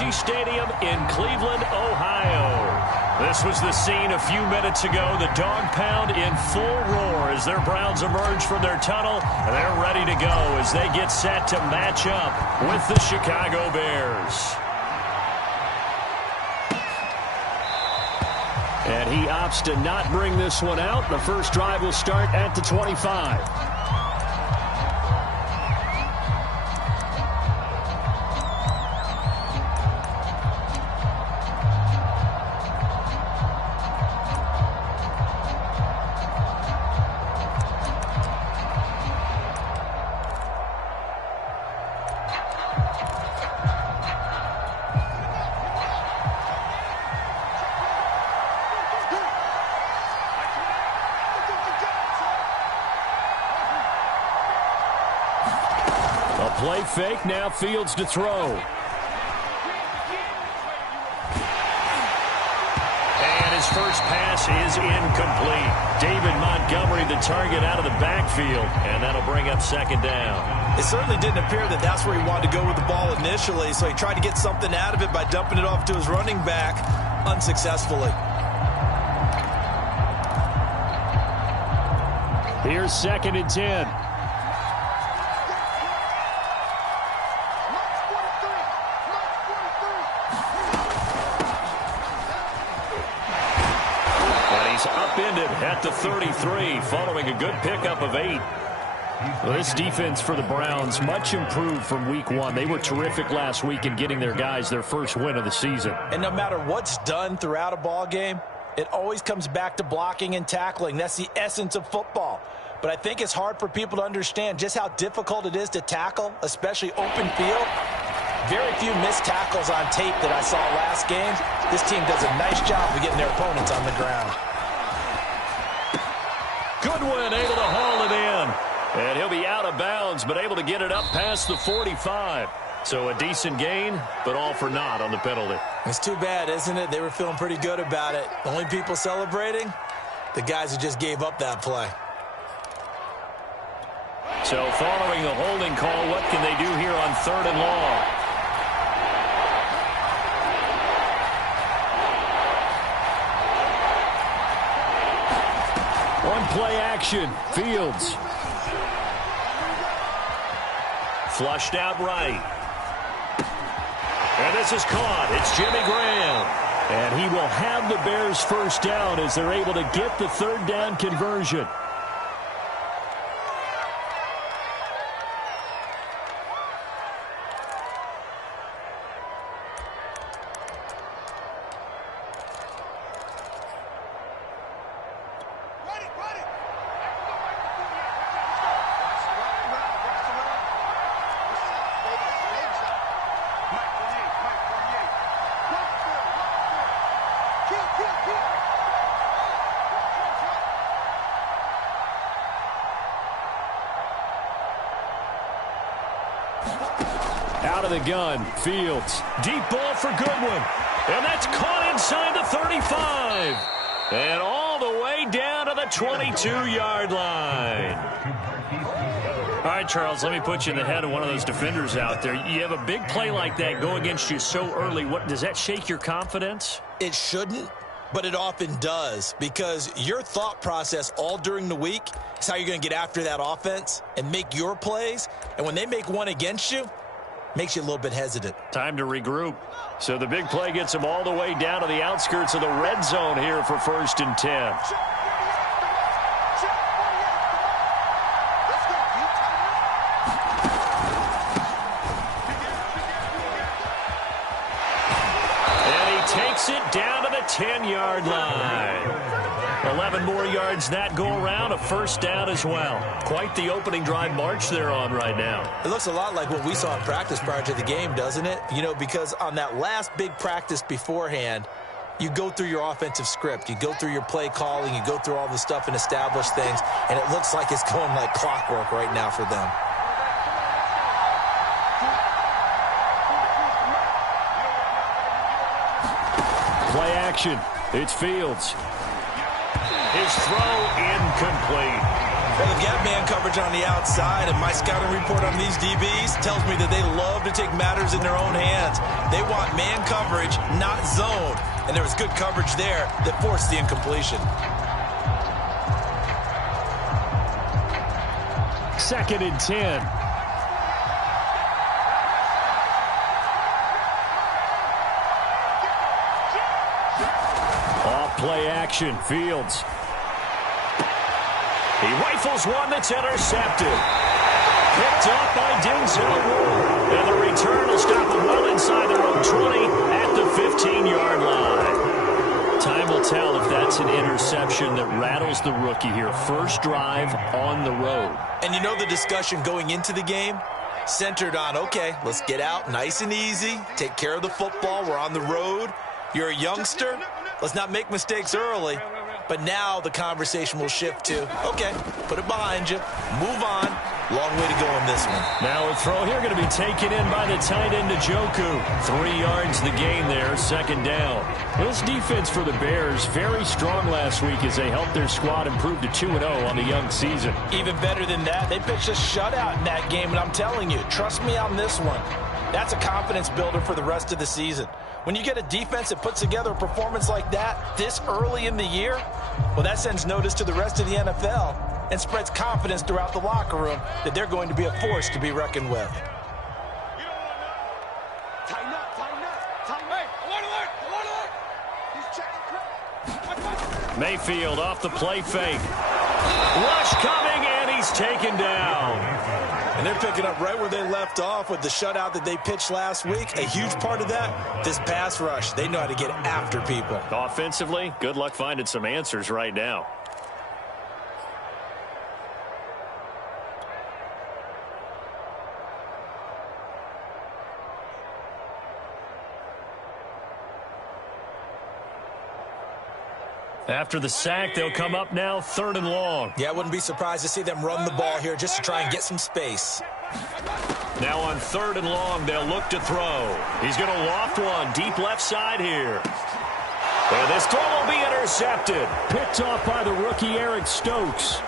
Energy Stadium in Cleveland, Ohio. This was the scene a few minutes ago. The dog pound in full roar as their Browns emerge from their tunnel. And they're ready to go as they get set to match up with the Chicago Bears. And he opts to not bring this one out. The first drive will start at the 25. Play fake, now Fields to throw. And his first pass is incomplete. David Montgomery, the target, out of the backfield. And that'll bring up second down. It certainly didn't appear that that's where he wanted to go with the ball initially, so he tried to get something out of it by dumping it off to his running back unsuccessfully. Here's 2nd and 10. At the 33, following a good pickup of 8. Well, this defense for the Browns, much improved from week 1. They were terrific last week in getting their guys their first win of the season. And no matter what's done throughout a ball game, it always comes back to blocking and tackling. That's the essence of football. But I think it's hard for people to understand just how difficult it is to tackle, especially open field. Very few missed tackles on tape that I saw last game. This team does a nice job of getting their opponents on the ground. Goodwin able to haul it in. And he'll be out of bounds, but able to get it up past the 45. So a decent gain, but all for naught on the penalty. It's too bad, isn't it? They were feeling pretty good about it. The only people celebrating, the guys who just gave up that play. So following the holding call, what can they do here on 3rd and long? Play action. Fields. Flushed out right. And this is caught. It's Jimmy Graham. And he will have the Bears first down as they're able to get the 3rd down conversion. Out of the gun, Fields. Deep ball for Goodwin. And that's caught inside the 35. And all the way down to the 22-yard line. All right, Charles, let me put you in the head of one of those defenders out there. You have a big play like that go against you so early. What does that shake your confidence? It shouldn't, but it often does, because your thought process all during the week is how you're going to get after that offense and make your plays. And when they make one against you, makes you a little bit hesitant. Time to regroup. So the big play gets them all the way down to the outskirts of the red zone here for 1st and 10. And he takes it down to the 10-yard line. 11 more yards that go around, a first down as well. Quite the opening drive march they're on right now. It looks a lot like what we saw in practice prior to the game, doesn't it? You know, because on that last big practice beforehand, you go through your offensive script. You go through your play calling. You go through all the stuff and establish things. And it looks like it's going like clockwork right now for them. Play action. It's Fields. His throw incomplete. Well, they've got man coverage on the outside, and my scouting report on these DBs tells me that they love to take matters in their own hands. They want man coverage, not zone. And there was good coverage there that forced the incompletion. Second and 10. Off play action, Fields. He rifles one that's intercepted. Picked up by Denzel Ward. And the return will stop them well inside their own 20 at the 15-yard line. Time will tell if that's an interception that rattles the rookie here. First drive on the road. And you know the discussion going into the game? Centered on, okay, let's get out nice and easy. Take care of the football. We're on the road. You're a youngster. Let's not make mistakes early. But now the conversation will shift to, okay, put it behind you, move on. Long way to go in this one. Now a throw here going to be taken in by the tight end, Njoku. 3 yards the gain there, second down. This defense for the Bears, very strong last week as they helped their squad improve to 2-0 on the young season. Even better than that, they pitched a shutout in that game, and I'm telling you, trust me on this one. That's a confidence builder for the rest of the season. When you get a defense that puts together a performance like that this early in the year, well, that sends notice to the rest of the NFL and spreads confidence throughout the locker room that they're going to be a force to be reckoned with. Mayfield off the play fake. Rush coming, and he's taken down. And they're picking up right where they left off with the shutout that they pitched last week. A huge part of that, this pass rush. They know how to get after people. Offensively, good luck finding some answers right now. After the sack, they'll come up now, 3rd and long. Yeah, I wouldn't be surprised to see them run the ball here just to try and get some space. Now on 3rd and long, they'll look to throw. He's going to loft one deep left side here. And this throw will be intercepted. Picked off by the rookie Eric Stokes.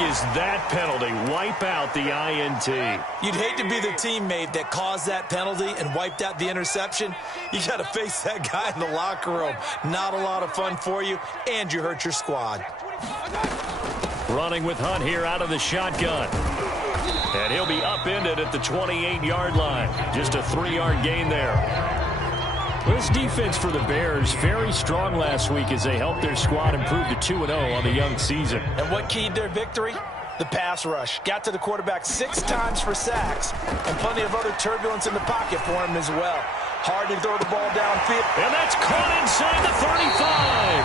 Is that penalty wipe out the INT? You'd hate to be the teammate that caused that penalty and wiped out the interception. You got to face that guy in the locker room. Not a lot of fun for you, and you hurt your squad. Running with Hunt here out of the shotgun. And he'll be upended at the 28-yard line. Just a 3-yard gain there. This defense for the Bears, very strong last week as they helped their squad improve to 2-0 on the young season. And what keyed their victory? The pass rush. Got to the quarterback 6 times for sacks, and plenty of other turbulence in the pocket for him as well. Hard to throw the ball downfield. And that's caught inside the 35.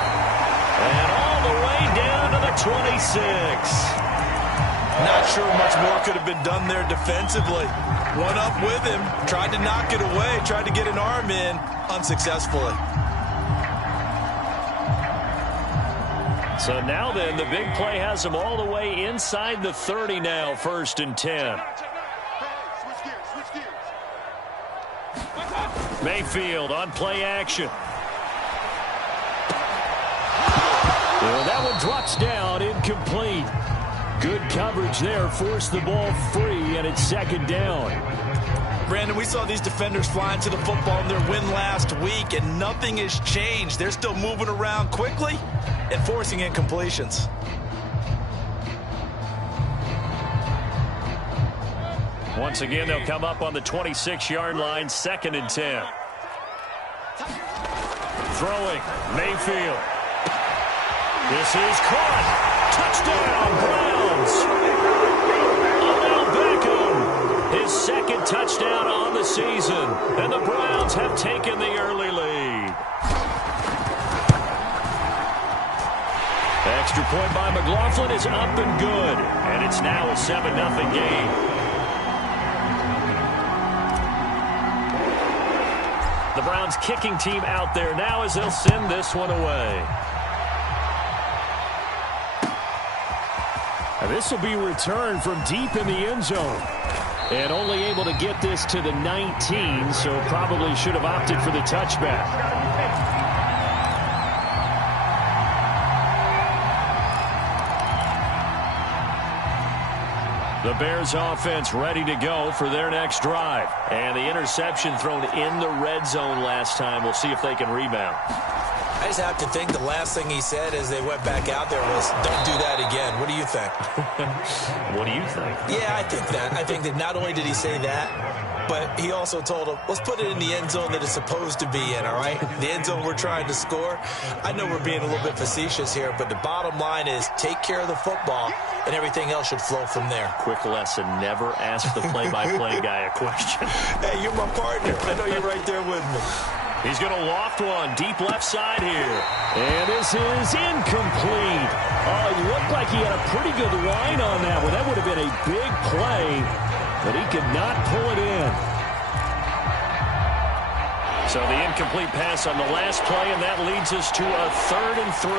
And all the way down to the 26. Not sure much more could have been done there defensively. One up with him, tried to knock it away, tried to get an arm in, unsuccessfully. So now then, the big play has them all the way inside the 30 now, 1st and 10. Mayfield on play action. Well, that one drops down, incomplete. Good coverage there, forced the ball free, and it's 2nd down. Brandon, we saw these defenders flying to the football in their win last week, and nothing has changed. They're still moving around quickly and forcing incompletions. Once again, they'll come up on the 26-yard line, 2nd and 10. Throwing, Mayfield. This is caught. Touchdown, Browns. Odell Beckham, his 2nd touchdown on the season. And the Browns have taken the early lead. Extra point by McLaughlin is up and good. And it's now a 7-0 game. The Browns kicking team out there now as they'll send this one away. And this will be returned from deep in the end zone. And only able to get this to the 19, so probably should have opted for the touchback. The Bears offense ready to go for their next drive. And the interception thrown in the red zone last time. We'll see if they can rebound. I just have to think the last thing he said as they went back out there was, don't do that again. What do you think? What do you think? Yeah, I think that. I think that not only did he say that, but he also told him, let's put it in the end zone that it's supposed to be in, all right? The end zone we're trying to score. I know we're being a little bit facetious here, but the bottom line is take care of the football, and everything else should flow from there. Quick lesson, never ask the play-by-play guy a question. Hey, you're my partner. I know you're right there with me. He's going to loft one deep left side here. And this is incomplete. Oh, it looked like he had a pretty good line on that one. That would have been a big play, but he could not pull it in. So the incomplete pass on the last play, and that leads us to a 3rd and 3.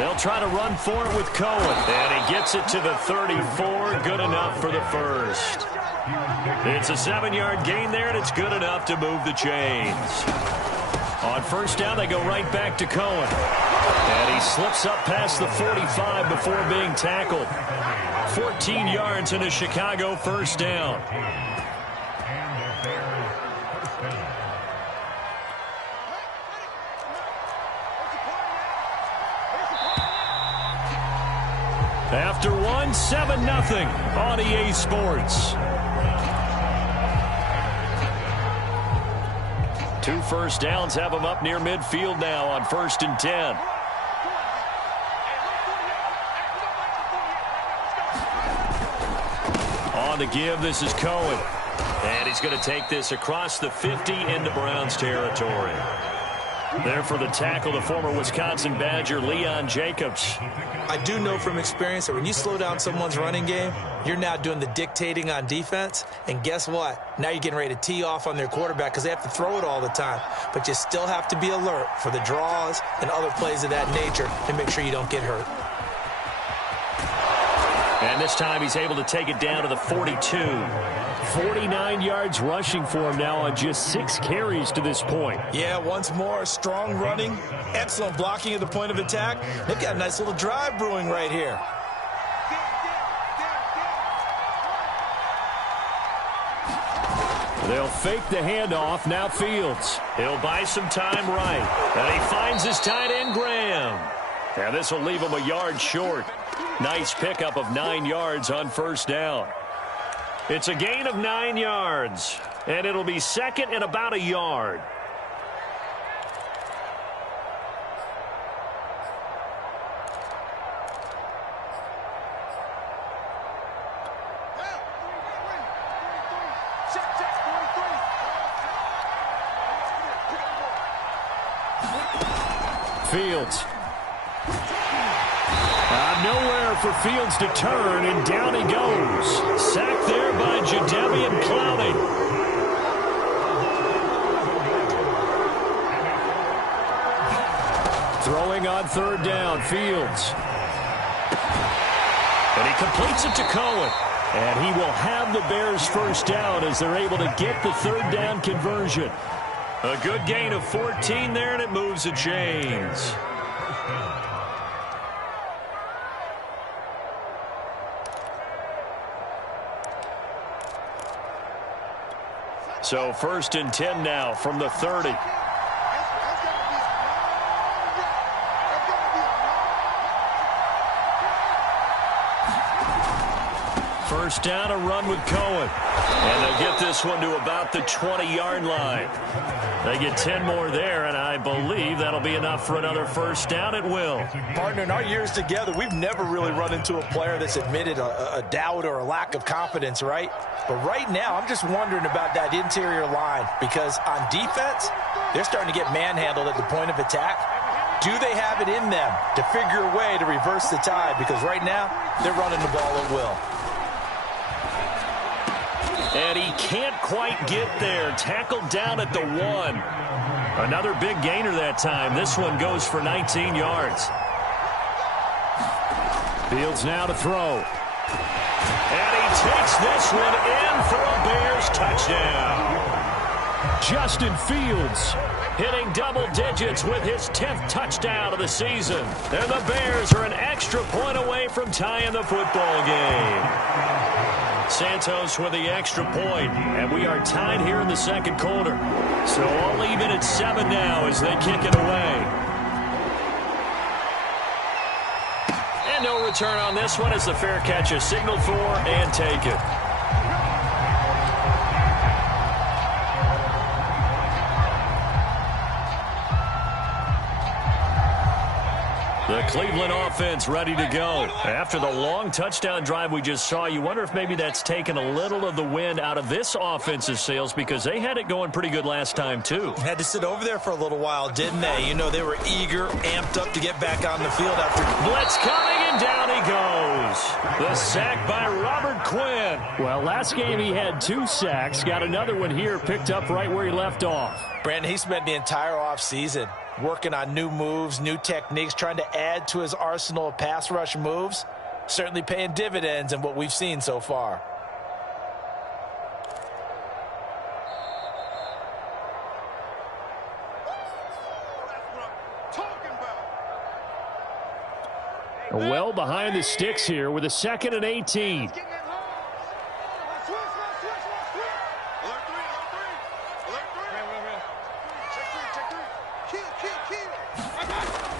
They'll try to run for it with Cohen. And he gets it to the 34. Good enough for the first. It's a 7-yard gain there, and it's good enough to move the chains. On first down, they go right back to Cohen. And he slips up past the 45 before being tackled. 14 yards and a Chicago first down. After one, 7-0 on EA Sports. 2 first downs have them up near midfield now on 1st and 10. On the give, this is Cohen. And he's going to take this across the 50 into Browns territory. There for the tackle, the former Wisconsin Badger, Leon Jacobs. I do know from experience that when you slow down someone's running game, you're now doing the dictating on defense. And guess what? Now you're getting ready to tee off on their quarterback because they have to throw it all the time. But you still have to be alert for the draws and other plays of that nature and make sure you don't get hurt. And this time he's able to take it down to the 42. 49 yards rushing for him now on just 6 carries to this point. Yeah, once more, strong running, excellent blocking at the point of attack. They've got a nice little drive brewing right here. They'll fake the handoff. Now Fields. He'll buy some time right. And he finds his tight end, Graham. And this will leave him a yard short. Nice pickup of 9 yards on first down. It's a gain of 9 yards. And it'll be second and about a yard. Fields. Nowhere for Fields to turn, and down he goes. Sacked there by Jadeveon Clowney. Throwing on third down, Fields. And he completes it to Cohen. And he will have the Bears first down as they're able to get the third down conversion. A good gain of 14 there, and it moves the chains. So 1st and 10 now from the 30. First down, a run with Cohen. And they'll get this one to about the 20-yard line. They get 10 more there, and I believe that'll be enough for another first down. It will. Partner, in our years together, we've never really run into a player that's admitted a doubt or a lack of confidence, right? But right now, I'm just wondering about that interior line because on defense, they're starting to get manhandled at the point of attack. Do they have it in them to figure a way to reverse the tide? Because right now, they're running the ball at will. And he can't quite get there. Tackled down at the 1. Another big gainer that time. This one goes for 19 yards. Fields now to throw. And he takes this one in for a Bears touchdown. Justin Fields hitting double digits with his 10th touchdown of the season. And the Bears are an extra point away from tying the football game. Santos with the extra point, and we are tied here in the second quarter. So all even at 7 now as they kick it away. And no return on this one as the fair catch is signaled for and taken. The Cleveland offense ready to go. After the long touchdown drive we just saw, you wonder if maybe that's taken a little of the wind out of this offense's sails because they had it going pretty good last time, too. Had to sit over there for a little while, didn't they? You know, they were eager, amped up to get back on the field after. Blitz coming, and down he goes. The sack by Robert Quinn. Well, last game he had 2 sacks. Got another one here, picked up right where he left off. Brandon, he spent the entire offseason working on new moves, new techniques, trying to add to his arsenal of pass rush moves. Certainly paying dividends in what we've seen so far. Well behind the sticks here with a 2nd and 18.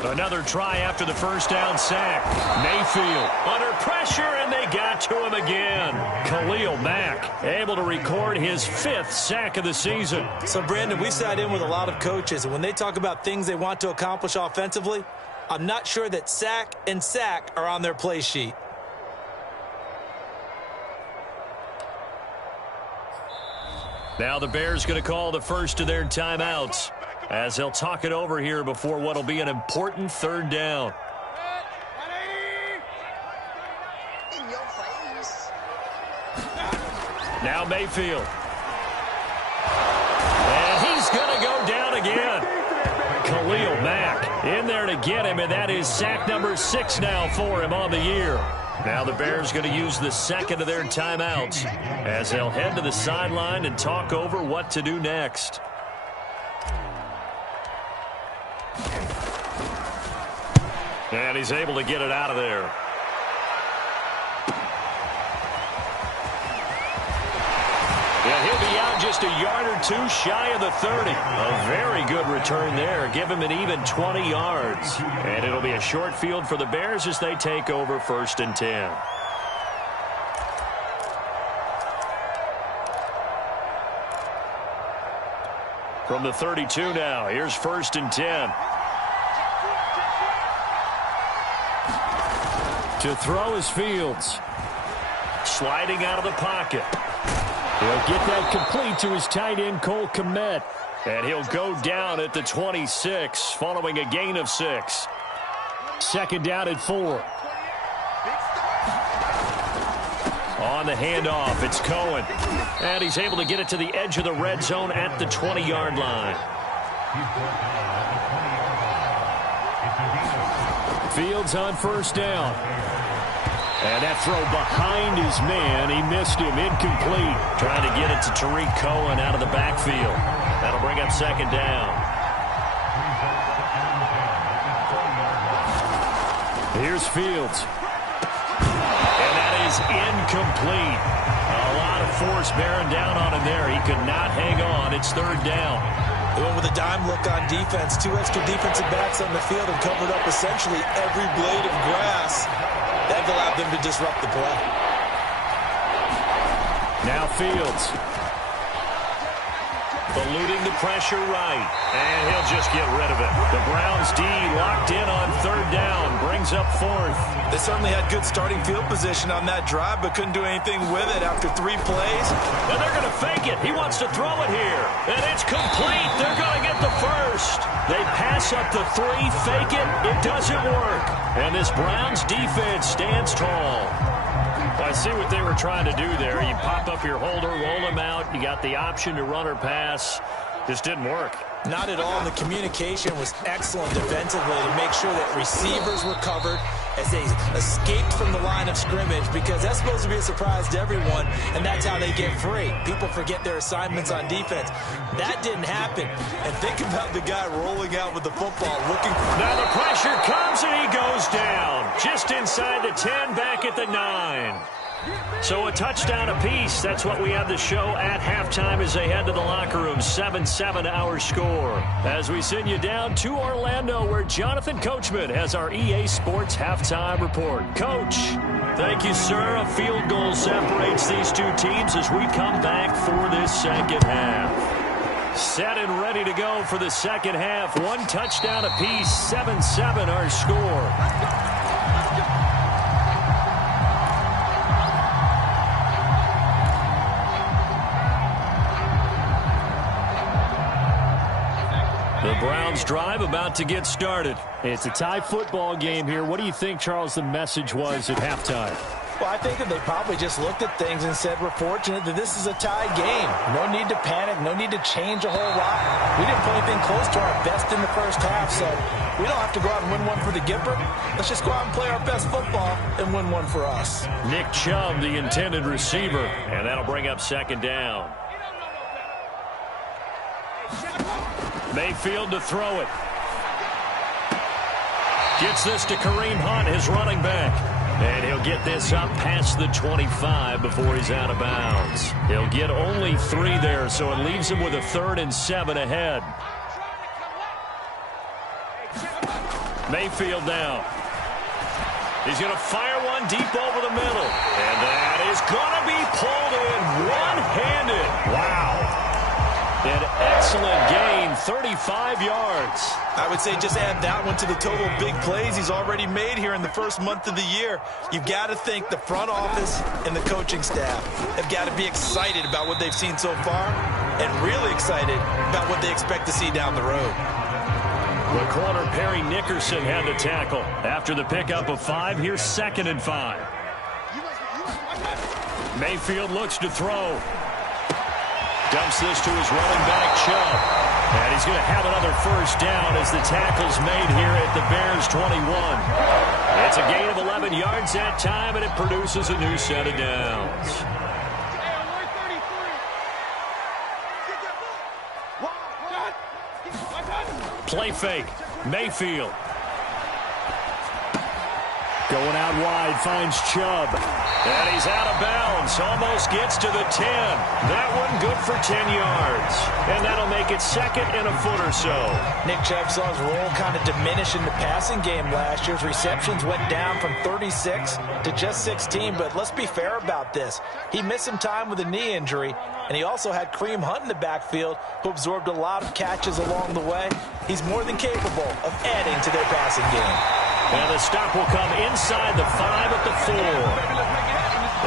Another try after the first down sack. Mayfield under pressure, and they got to him again. Khalil Mack able to record his 5th sack of the season. So, Brandon, we sat in with a lot of coaches, and when they talk about things they want to accomplish offensively, I'm not sure that sack and sack are on their play sheet. Now the Bears going to call the first of their timeouts as they'll talk it over here before what will be an important 3rd down. Now Mayfield. And he's going to go down again. Khalil Mack in there to get him, and that is sack number 6 now for him on the year. Now the Bears going to use the 2nd of their timeouts as they'll head to the sideline and talk over what to do next. And he's able to get it out of there. Yeah, he'll be out just a yard or 2 shy of the 30. A very good return there. Give him an even 20 yards. And it'll be a short field for the Bears as they take over 1st and 10. From the 32 now, here's 1st and 10. To throw is Fields. Sliding out of the pocket. He'll get that complete to his tight end, Cole Kmet. And he'll go down at the 26 following a gain of 6. 2nd down at 4. On the handoff, it's Cohen. And he's able to get it to the edge of the red zone at the 20-yard line. Fields on 1st down. And that throw behind his man. He missed him. Incomplete. Trying to get it to Tariq Cohen out of the backfield. That'll bring up 2nd down. Here's Fields. And that is incomplete. A lot of force bearing down on him there. He could not hang on. It's 3rd down. They went with a dime look on defense. 2 extra defensive backs on the field and covered up essentially every blade of grass. That allowed them to disrupt the play. Now Fields. Eluding the pressure right. And he'll just get rid of it. The Browns D locked in on 3rd down. Brings up 4th. They certainly had good starting field position on that drive, but couldn't do anything with it after 3 plays. And they're going to fake it. He wants to throw it here. And it's complete. They're going to get the 1st. They pass up the 3, fake it. It doesn't work. And this Browns defense stands tall. Well, I see what they were trying to do there. You pop up your holder, roll him out. You got the option to run or pass. This didn't work. Not at all. The communication was excellent defensively to make sure that receivers were covered as they escaped from the line of scrimmage, because that's supposed to be a surprise to everyone, and that's how they get free. People forget their assignments on defense. That didn't happen. And think about the guy rolling out with the football looking. Now the pressure comes and he goes down. Just inside the 10, back at the 9. So a touchdown apiece. That's what we have to show at halftime as they head to the locker room. 7-7 our score. As we send you down to Orlando, where Jonathan Coachman has our EA Sports halftime report. Coach. Thank you, sir. A field goal separates these two teams as we come back for this second half. Set and ready to go for the second half. One touchdown apiece. 7-7 our score. The Browns drive about to get started. It's a tie football game here. What do you think, Charles, the message was at halftime? Well, I think that they probably just looked at things and said, we're fortunate that this is a tie game. No need to panic. No need to change a whole lot. We didn't play anything close to our best in the first half, so we don't have to go out and win one for the Gipper. Let's just go out and play our best football and win one for us. Nick Chubb, the intended receiver, and that'll bring up second down. Mayfield to throw it. Gets this to Kareem Hunt, his running back. And he'll get this up past the 25 before he's out of bounds. He'll get only 3 there, so it leaves him with a 3rd and 7 ahead. Mayfield now. He's going to fire one deep over the middle. And that is going to be pulled in one-handed. Wow. An excellent gain, 35 yards. I would say just add that one to the total big plays he's already made here in the first month of the year. You've got to think the front office and the coaching staff have got to be excited about what they've seen so far and really excited about what they expect to see down the road. The corner, Perry Nickerson, had the tackle. After the pickup of 5, here's 2nd and 5. Mayfield looks to throw. Dumps this to his running back, Chubb. And he's going to have another first down as the tackle's made here at the Bears' 21. It's a gain of 11 yards that time, and it produces a new set of downs. Play fake. Mayfield. Going out wide, finds Chubb. And he's out of bounds. Almost gets to the 10. That one good for 10 yards. And that'll make it 2nd and a foot or so. Nick Chubb saw his role kind of diminish in the passing game last year. His receptions went down from 36 to just 16. But let's be fair about this. He missed some time with a knee injury. And he also had Kareem Hunt in the backfield, who absorbed a lot of catches along the way. He's more than capable of adding to their passing game. And the stop will come inside the 5 at the 4.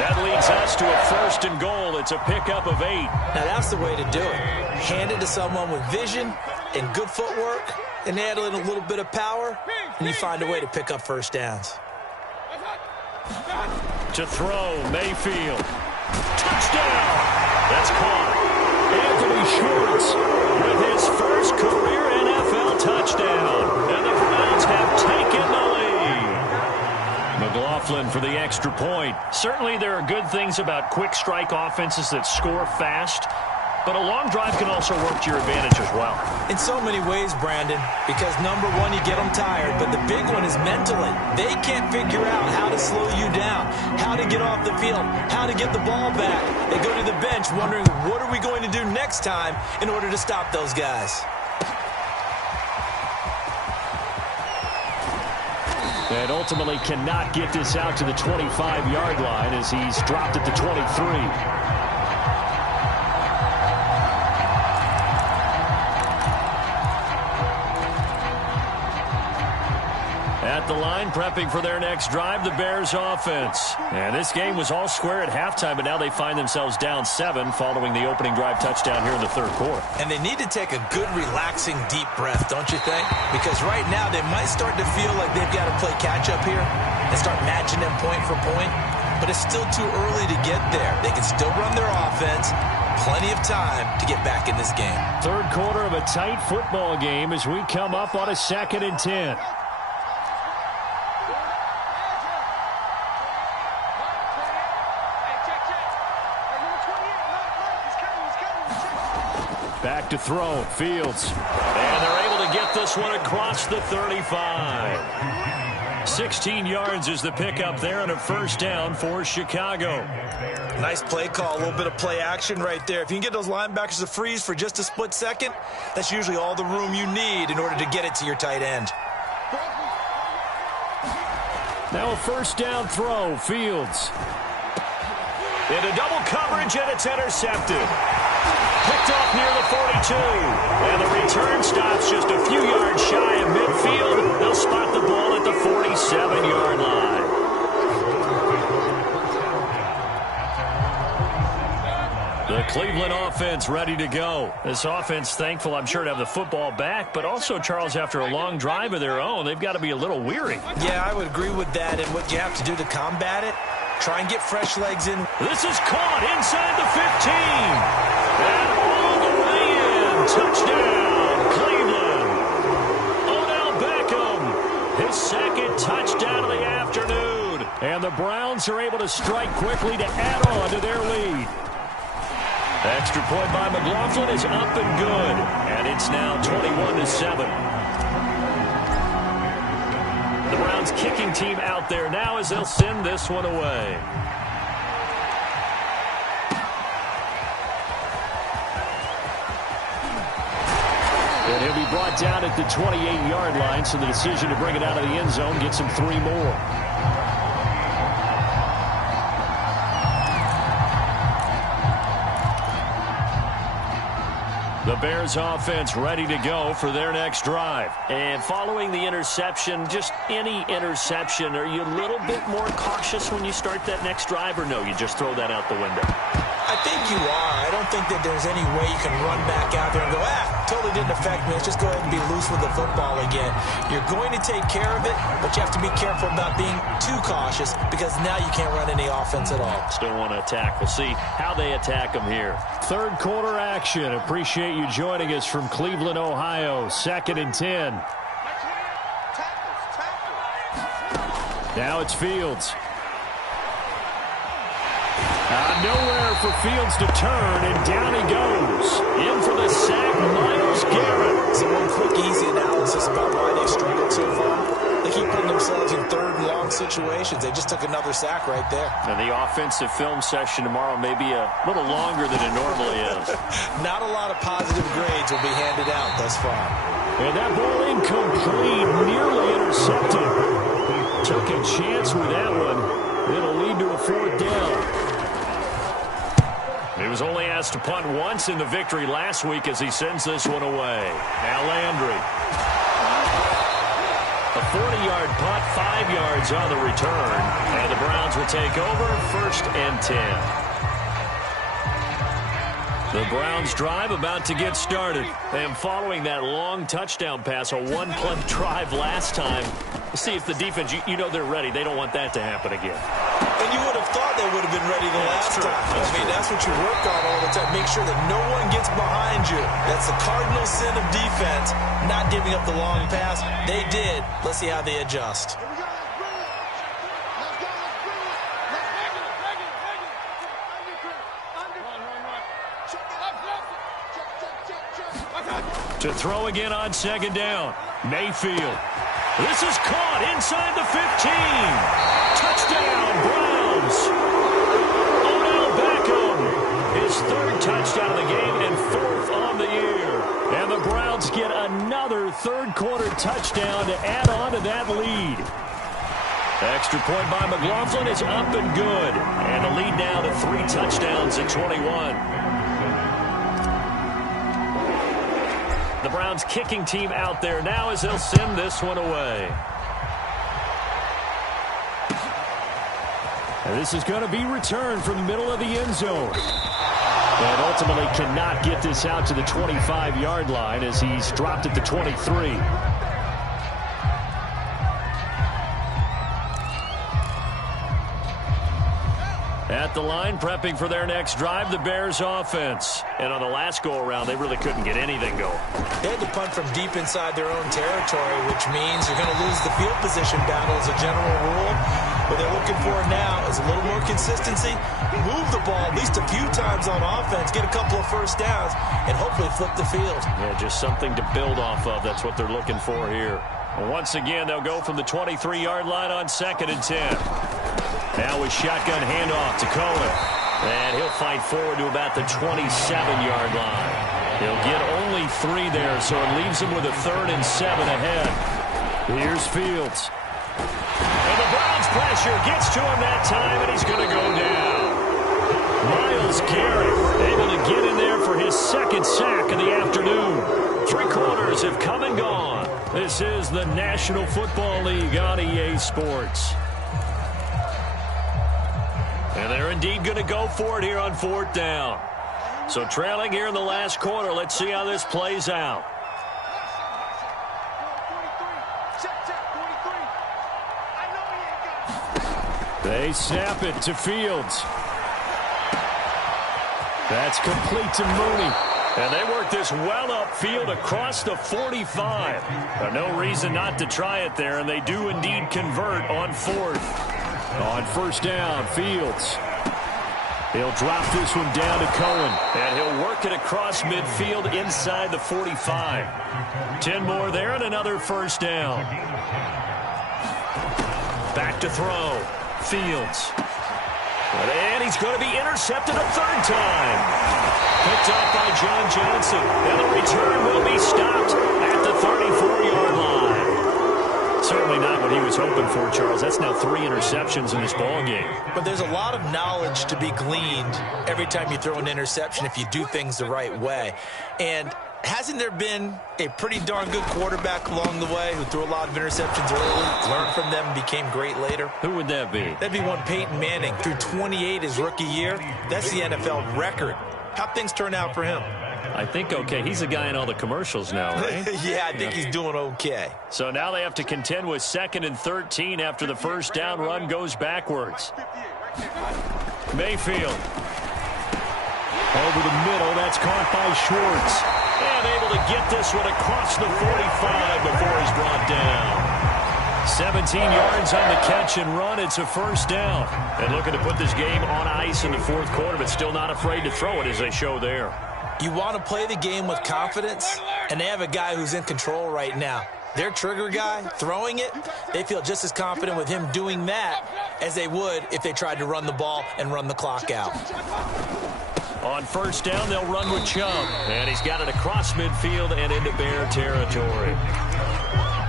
That leads us to a 1st and goal. It's a pickup of 8. Now that's the way to do it. Hand it to someone with vision and good footwork, and add in a little bit of power, and you find a way to pick up first downs. To throw, Mayfield. Touchdown! That's caught. Anthony Schwartz with his first career NFL touchdown. And the Browns have taken the lead. McLaughlin for the extra point. Certainly there are good things about quick strike offenses that score fast, but a long drive can also work to your advantage as well. In so many ways, Brandon, because number one, you get them tired, but the big one is mentally. They can't figure out how to slow you down, how to get off the field, how to get the ball back. They go to the bench wondering, what are we going to do next time in order to stop those guys? And ultimately cannot get this out to the 25-yard line as he's dropped at the 23. At the line, prepping for their next drive, the Bears offense. And this game was all square at halftime, but now they find themselves down 7 following the opening drive touchdown here in the 3rd quarter. And they need to take a good, relaxing, deep breath, don't you think? Because right now they might start to feel like they've got to play catch-up here and start matching them point for point. But it's still too early to get there. They can still run their offense. Plenty of time to get back in this game. 3rd quarter of a tight football game as we come up on a 2nd and 10. Back to throw. Fields. And they're able to get this one across the 35. 16 yards is the pickup there and a first down for Chicago. Nice play call, a little bit of play action right there. If you can get those linebackers to freeze for just a split second, that's usually all the room you need in order to get it to your tight end. Now a first down throw. Fields. Into double coverage, and it's intercepted. Picked off near the 42. And the return stops just a few yards shy of midfield. They'll spot the ball at the 47-yard line. The Cleveland offense ready to go. This offense thankful, I'm sure, to have the football back, but also, Charles, after a long drive of their own, they've got to be a little weary. Yeah, I would agree with that, and what you have to do to combat it, try and get fresh legs in. This is caught inside the 15. And all the way in. Touchdown, Cleveland. Odell Beckham, his second touchdown of the afternoon. And the Browns are able to strike quickly to add on to their lead. Extra point by McLaughlin is up and good. And it's now 21-7. The Browns kicking team out there now as they'll send this one away. And he'll be brought down at the 28-yard line, so the decision to bring it out of the end zone gets him 3 more. The Bears offense ready to go for their next drive. And following the interception, just any interception, are you a little bit more cautious when you start that next drive, or no, you just throw that out the window? I think you are. I don't think that there's any way you can run back out there and go, totally didn't affect me. Let's just go ahead and be loose with the football again. You're going to take care of it, but you have to be careful about being too cautious because now you can't run any offense at all. Still want to attack. We'll see how they attack them here. Third quarter action. Appreciate you joining us from Cleveland, Ohio. 2nd and 10. Now it's Fields. Nowhere for Fields to turn, and down he goes. In for the sack, Myles Garrett. So one quick, easy analysis about why they've struggled so far. They keep putting themselves in third and long situations. They just took another sack right there. And the offensive film session tomorrow may be a little longer than it normally is. Not a lot of positive grades will be handed out thus far. And that ball incomplete, nearly intercepted. Took a chance with that one. It'll lead to a 4th down. He was only asked to punt once in the victory last week as he sends this one away. Now Landry. A 40-yard punt, 5 yards on the return. And the Browns will take over 1st and 10. The Browns drive about to get started. And following that long touchdown pass, a one-play drive last time, see if the defense, you know they're ready. They don't want that to happen again. And you would have thought they would have been ready the last time. That's what you work on all the time. Make sure that no one gets behind you. That's the cardinal sin of defense, not giving up the long pass. They did. Let's see how they adjust. To throw again on 2nd down. Mayfield. This is caught inside the 15. Touchdown, Browns. Odell Beckham. His 3rd touchdown of the game and 4th on the year. And the Browns get another 3rd quarter touchdown to add on to that lead. Extra point by McLaughlin is up and good. And the lead now to 3 touchdowns at 21. The Browns kicking team out there now as they'll send this one away. And this is going to be returned from the middle of the end zone. And ultimately cannot get this out to the 25-yard line as he's dropped at the 23. At the line, prepping for their next drive, the Bears offense. And on the last go-around, they really couldn't get anything going. They had to punt from deep inside their own territory, which means you're going to lose the field position battle as a general rule. What they're looking for now is a little more consistency, move the ball at least a few times on offense, get a couple of first downs, and hopefully flip the field. Yeah, just something to build off of. That's what they're looking for here. And once again, they'll go from the 23-yard line on 2nd and 10. Now with shotgun handoff to Cohen. And he'll fight forward to about the 27-yard line. He'll get only 3 there, so it leaves him with a 3rd and 7 ahead. Here's Fields. And the Browns pressure gets to him that time, and he's going to go down. Myles Garrett able to get in there for his 2nd sack of the afternoon. 3 quarters have come and gone. This is the National Football League on EA Sports. And they're indeed going to go for it here on 4th down. So trailing here in the last quarter. Let's see how this plays out. They snap it to Fields. That's complete to Mooney. And they work this well upfield across the 45. No reason not to try it there, and they do indeed convert on 4th. On 1st down, Fields. He'll drop this one down to Cohen. And he'll work it across midfield inside the 45. 10 more there and another 1st down. Back to throw. Fields. And he's going to be intercepted a 3rd time. Picked off by John Johnson. And the return will be stopped at the 34-yard line. Certainly not what he was hoping for, Charles. That's now 3 interceptions in this ballgame. But there's a lot of knowledge to be gleaned every time you throw an interception if you do things the right way. And hasn't there been a pretty darn good quarterback along the way who threw a lot of interceptions early, learned from them, and became great later? Who would that be? That'd be one Peyton Manning. Threw 28 his rookie year. That's the NFL record. How'd things turn out for him? I think okay. He's a guy in all the commercials now, right? Yeah, I think he's doing okay. So now they have to contend with 2nd and 13 after the 1st down run goes backwards. Mayfield. Over the middle. That's caught by Schwartz. And able to get this one across the 45 before he's brought down. 17 yards on the catch and run. It's a 1st down. And looking to put this game on ice in the 4th quarter, but still not afraid to throw it as they show there. You want to play the game with confidence, and they have a guy who's in control right now. Their trigger guy, throwing it, they feel just as confident with him doing that as they would if they tried to run the ball and run the clock out. On 1st down, they'll run with Chubb. And he's got it across midfield and into Bear territory.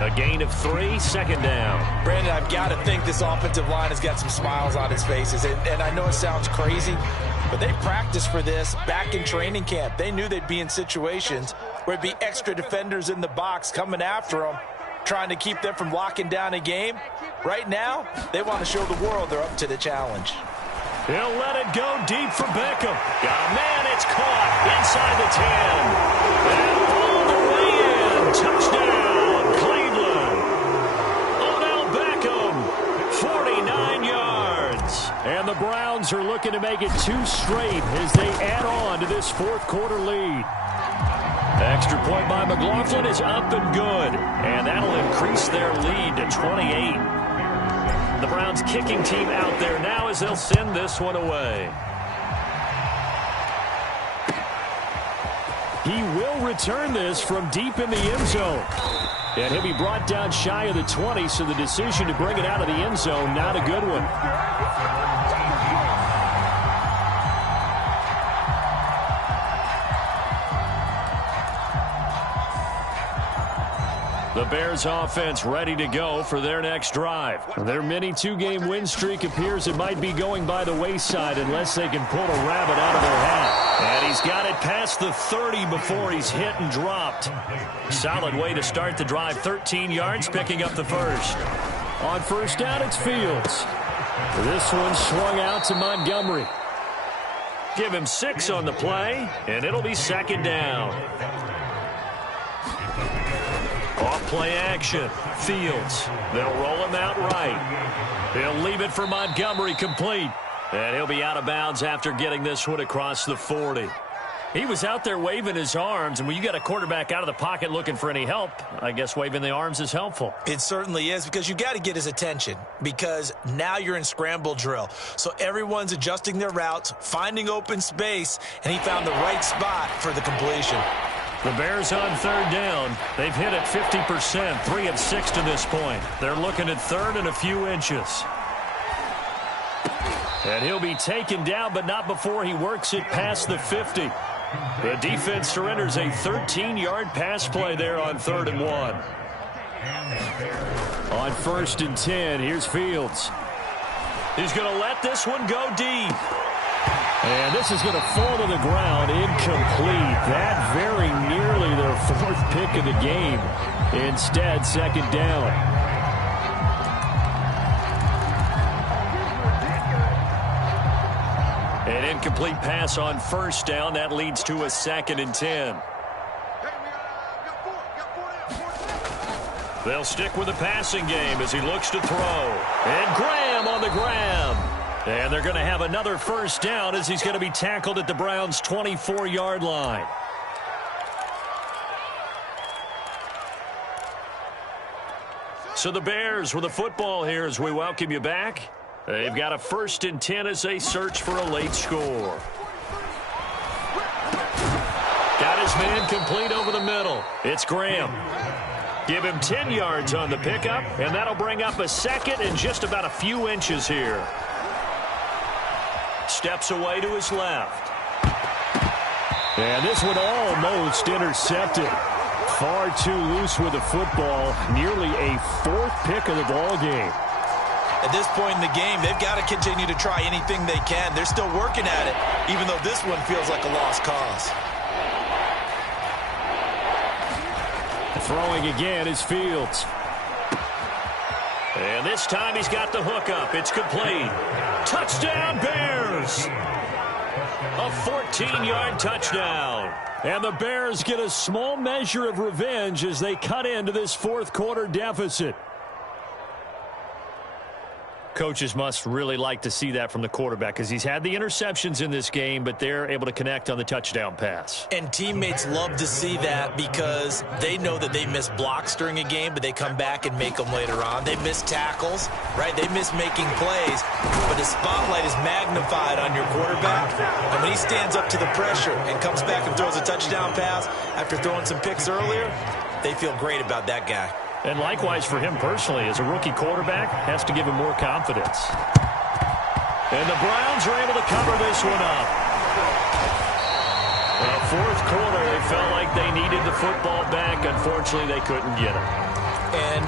A gain of 3, 2nd down. Brandon, I've got to think this offensive line has got some smiles on its faces. And I know it sounds crazy, but they practiced for this back in training camp. They knew they'd be in situations where it'd be extra defenders in the box coming after them, trying to keep them from locking down a game. Right now, they want to show the world they're up to the challenge. He'll let it go deep for Beckham. Got a man, it's caught inside the 10. And all the way in. Touchdown, Cleveland. Odell Beckham, 49 yards. And the Browns are looking to make it 2 straight as they add on to this 4th quarter lead. Extra point by McLaughlin is up and good. And that'll increase their lead to 28. The Browns kicking team out there now as they'll send this one away. He will return this from deep in the end zone. And he'll be brought down shy of the 20, so the decision to bring it out of the end zone, not a good one. The Bears offense ready to go for their next drive. Their mini 2-game win streak appears it might be going by the wayside unless they can pull a rabbit out of their hat. And he's got it past the 30 before he's hit and dropped. Solid way to start the drive. 13 yards, picking up the 1st. On 1st down, it's Fields. This one swung out to Montgomery. Give him 6 on the play, and it'll be 2nd down. Off play action. Fields. They'll roll him out right. He'll leave it for Montgomery complete. And he'll be out of bounds after getting this one across the 40. He was out there waving his arms, and when you got a quarterback out of the pocket looking for any help, I guess waving the arms is helpful. It certainly is, because you got to get his attention, because now you're in scramble drill. So everyone's adjusting their routes, finding open space, and he found the right spot for the completion. The Bears on third down. They've hit it 50%, 3 of 6 to this point. They're looking at third and a few inches. And he'll be taken down, but not before he works it past the 50. The defense surrenders a 13-yard pass play there on 3rd and 1. On 1st and 10, here's Fields. He's going to let this one go deep. And this is going to fall to the ground, incomplete. That very nearly their 4th pick of the game. Instead, 2nd down. An incomplete pass on 1st down. That leads to a 2nd and 10. They'll stick with the passing game as he looks to throw. And Graham on the grab. And they're going to have another 1st down as he's going to be tackled at the Browns' 24-yard line. So the Bears with the football here as we welcome you back. They've got a 1st and 10 as they search for a late score. Got his man complete over the middle. It's Graham. Give him 10 yards on the pickup, and that'll bring up a 2nd and just about a few inches here. Steps away to his left. And this one almost intercepted. Far too loose with the football. Nearly a 4th pick of the ball game. At this point in the game, they've got to continue to try anything they can. They're still working at it, even though this one feels like a lost cause. Throwing again is Fields. And this time he's got the hook up. It's complete. Touchdown, Bears! A 14-yard touchdown. And the Bears get a small measure of revenge as they cut into this 4th quarter deficit. Coaches must really like to see that from the quarterback because he's had the interceptions in this game, but they're able to connect on the touchdown pass. And teammates love to see that because they know that they miss blocks during a game, but they come back and make them later on. They miss tackles, right? They miss making plays, but the spotlight is magnified on your quarterback. And when he stands up to the pressure and comes back and throws a touchdown pass after throwing some picks earlier, they feel great about that guy. And likewise for him personally, as a rookie quarterback, has to give him more confidence. And the Browns are able to cover this one up. The 4th quarter, they felt like they needed the football back. Unfortunately, they couldn't get it. And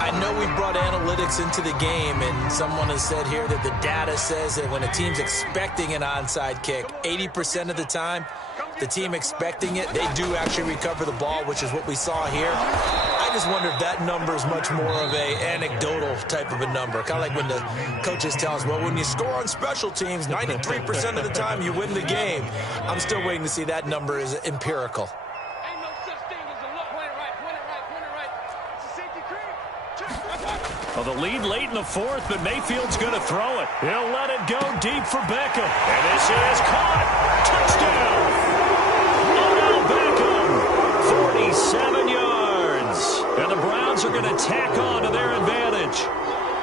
I know we brought analytics into the game, and someone has said here that the data says that when a team's expecting an onside kick, 80% of the time, the team expecting it, they do actually recover the ball, which is what we saw here. I just wonder if that number is much more of a anecdotal type of a number. Kind of like when the coaches tell us, well, when you score on special teams, 93% of the time you win the game. I'm still waiting to see that number is empirical. Well, the lead late in the 4th, but Mayfield's going to throw it. He'll let it go deep for Beckham. And this is caught. Touchdown. Beckham, 47 yards. And the Browns are going to tack on to their advantage.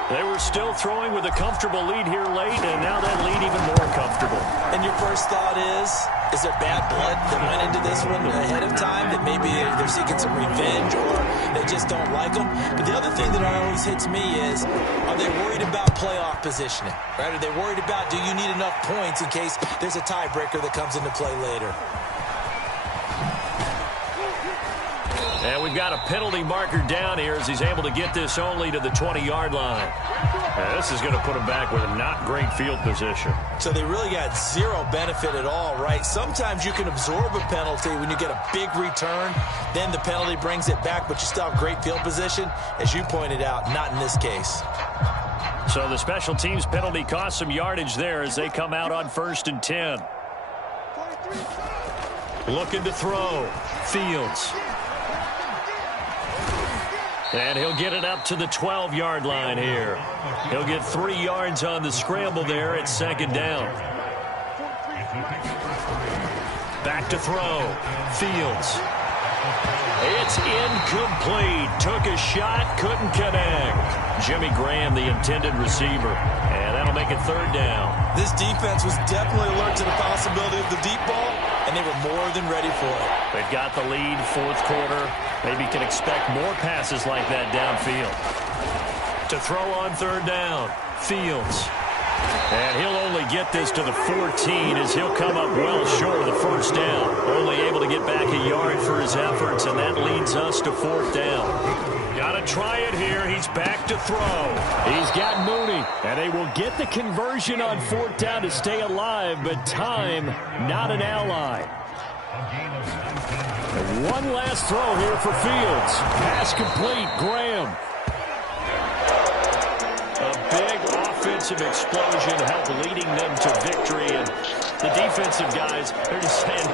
They were still throwing with a comfortable lead here late, and now that lead even more comfortable. And your first thought is there bad blood that went into this one ahead of time, that maybe they're seeking some revenge or they just don't like them? But the other thing that always hits me is, are they worried about playoff positioning? Right? Are they worried about, do you need enough points in case there's a tiebreaker that comes into play later? And we've got a penalty marker down here as he's able to get this only to the 20-yard line. And this is going to put him back with a not great field position. So they really got zero benefit at all, right? Sometimes you can absorb a penalty when you get a big return. Then the penalty brings it back, but you still have great field position. As you pointed out, not in this case. So the special teams penalty cost some yardage there as they come out on 1st and 10. Looking to throw. Fields. And he'll get it up to the 12-yard line here. He'll get 3 yards on the scramble there at second down. Back to throw. Fields. It's incomplete. Took a shot, couldn't connect. Jimmy Graham, the intended receiver. And that'll make it third down. This defense was definitely alert to the possibility of the deep ball, and they were more than ready for it. They've got the lead, fourth quarter. Maybe can expect more passes like that downfield. To throw on third down, Fields. And he'll only get this to the 14 as he'll come up well short of the first down. Only able to get back a yard for his efforts, and that leads us to fourth down. Got to try it here. He's back to throw. He's got Mooney, and they will get the conversion on fourth down to stay alive, but time not an ally. And one last throw here for Fields. Pass complete. Graham. A big offensive explosion helped leading them to victory, and the defensive guys, they're just saying,